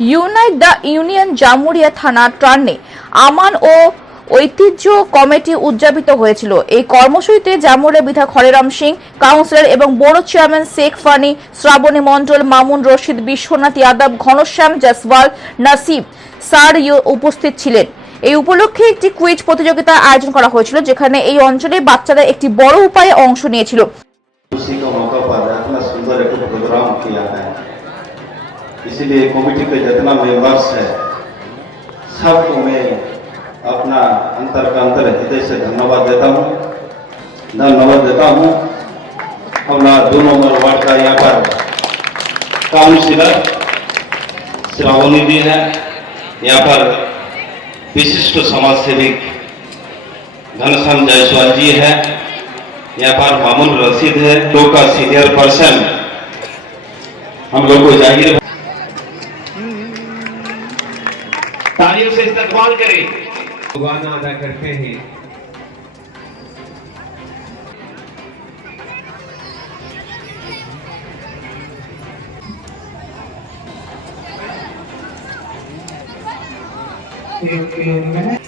Unite the union Jamuria থানা টার্নে আমান ও ঐতিহ্য committee উদযাপিত হয়েছিল। এই কর্মসূচিতে জামুরিয়া বিধায়ক হরেরাম সিং, কাউন্সিলর এবং board chairman Sheikh Fani, Shrabani Mondal, Mamun Rashid, Biswanath Yadav, Ghanshyam Jaiswal, Nasib sir উপস্থিত ছিলেন। এই উপলক্ষে একটি কুইজ প্রতিযোগিতার আয়োজন করা হয়েছিল, যেখানে এই অঞ্চলের বাচ্চারা একটি বড় উপায়ে অংশ নিয়েছিল। इसीलिए कमेटी के जितना मेंबर्स है सबको मैं अपना अंतर हृदय से धन्यवाद देता हूँ। अपना 2 नंबर वार्ड का यहाँ पर काउंसिलर श्रावणी दी है, यहाँ पर विशिष्ट समाज सेविक घनश्याम जायसवाल जी है, यहाँ पर मामून रशीद है, तो का सीनियर पर्सन हम लोग को जाहिर तालियों से इस्तकबाल करें, गाना अदा करते हैं। एक